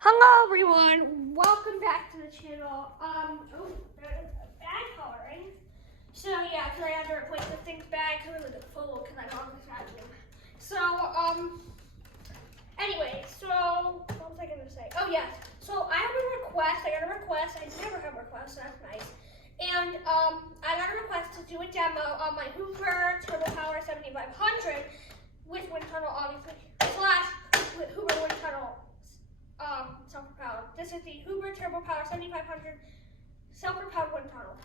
Hello everyone, welcome back to the channel. There's a bag coloring. So yeah, because I had to replace the thing's bag because it was full because I got this vacuum. So anyway, so what was I gonna say? Oh yes, so I have a request. I got a request. I never have requests, so that's nice. And I got a request to do a demo on my Hoover Turbopower 7500 with wind tunnel, obviously, / with Hoover wind tunnel. Self-propelled. This is the Hoover Turbopower 7500 self-propelled wind tunnel.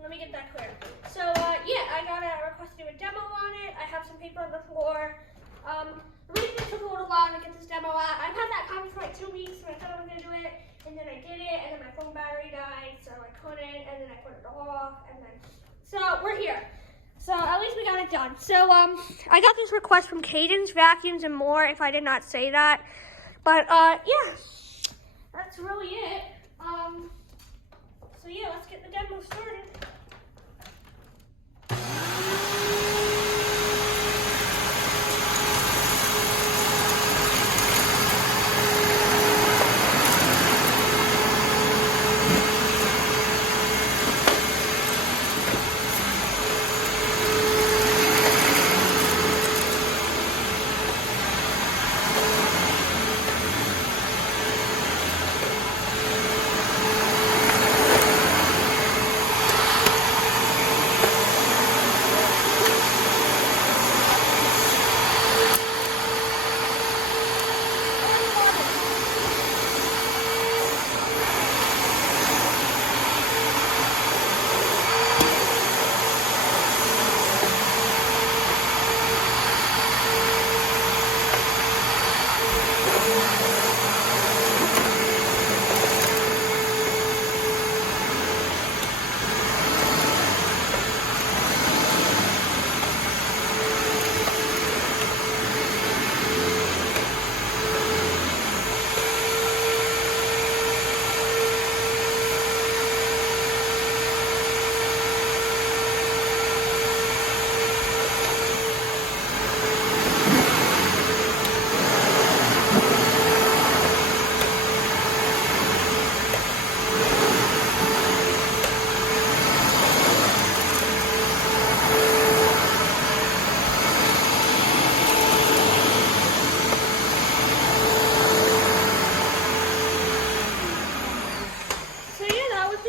Let me get that clear. So yeah, I got a request to do a demo on it. I have some paper on the floor. The reason it took a little while to get this demo out, I've had that comment for like 2 weeks and I thought I was gonna do it, and then I did it, and then my phone battery died, so I couldn't, and then I put it off, and then so we're here. So at least we got it done. So I got this request from Cadence Vacuums and More, if I did not say that. But yeah, that's really it. So yeah, let's get the demo started.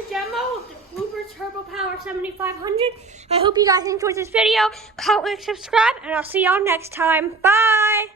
Demo of the Hoover Turbopower 7500. I hope you guys enjoyed this video. Comment, subscribe, and I'll see y'all next time. Bye!